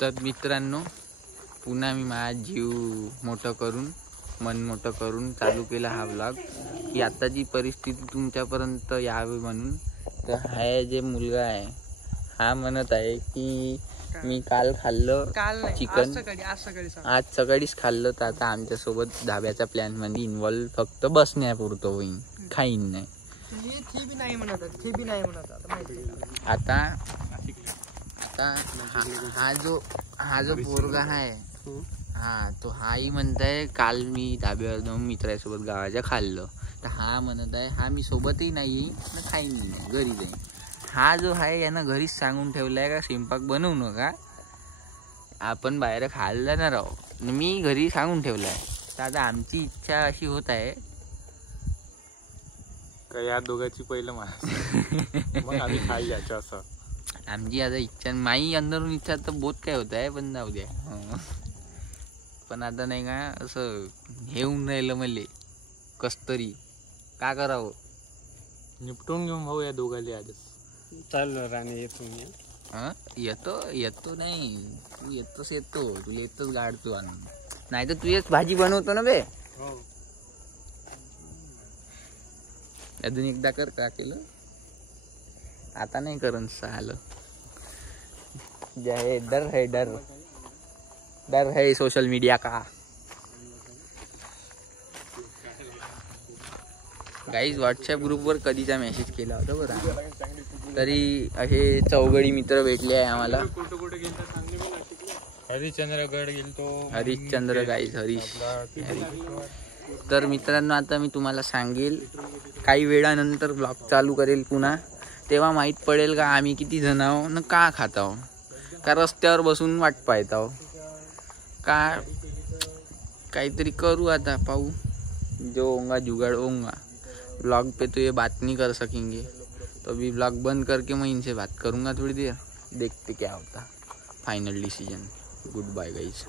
तर मित्रांनो, पुन्हा मी माझा जीव मन मोठं करून चालू केला हा व्लॉग, की आताची परिस्थिती तुमच्यापर्यंत यावी म्हणून. तर हा जे मुलगा आहे हा म्हणत आहे की मी काल खाल्लं चिकन, आज सकाळीच खाल्लं, तर आता आमच्यासोबत धाब्याचा प्लॅन मध्ये इन्व्हॉल्व फक्त बसण्यापुरतं होईल, खाईन नाही. आता हा जो पोरगा आहे तो हाही म्हणताय काल मी धाब्यावर जाऊन मित्रासोबत गावाच्या खाल्लं, तर हा म्हणत आहे हा मी सोबतही नाही येईन, खाईन नाही, घरी जाईन. हा जो आहे यानं घरीच सांगून ठेवलाय का स्वयंपाक बनवू नका, आपण बाहेर खायला जाणार आहोत. मी घरी सांगून ठेवलाय. तर आता आमची इच्छा अशी होत आहे का या दोघांची पहिलं मग आम्ही खाई याच्या असं. आमची आता इच्छा, माई अंदरून इच्छा तर बहुत काय होत आहे, पण जाऊ द्या. पण आता नाही का असं हे होऊन राहिलं मले कस्तरी, का करावं, निपटून घेऊन भाऊ या दोघांनी आधीच. चाल राणे येतो नाही, तू येतो तुला येतच गाडतो आणून, नाही तर तू भाजी बनवतो ना बे. अजून एकदा कर, का केलं आता नाही करून सालं. डर है सोशल मीडिया का. गाईज व्हॉट्सअप ग्रुपवर कधीचा मेसेज केला होता बरं, तरी असे चौघडी मित्र भेटले आहे आम्हाला. हरिश्चंद्रगड गेलतो, हरिश्चंद्र गाईज, हरीश. तर मित्रांनो, आता मी तुम्हाला सांगेल काही वेळानंतर ब्लॉग चालू करेल पुन्हा, तेव्हा माहीत पडेल का आम्ही किती जण आहो न का खात आहो, का रस्त्यावर बसून वाट पाहत आहो, का काहीतरी करू. आता पाहू, जो होगा जुगाड़ होगा. ब्लॉग पे तो ये बात नहीं कर सकेंगे, तो अभी ब्लॉग बंद करके मैं इनसे बात करूँगा थोड़ी देर, देखते क्या होता. Final decision. Good bye guys.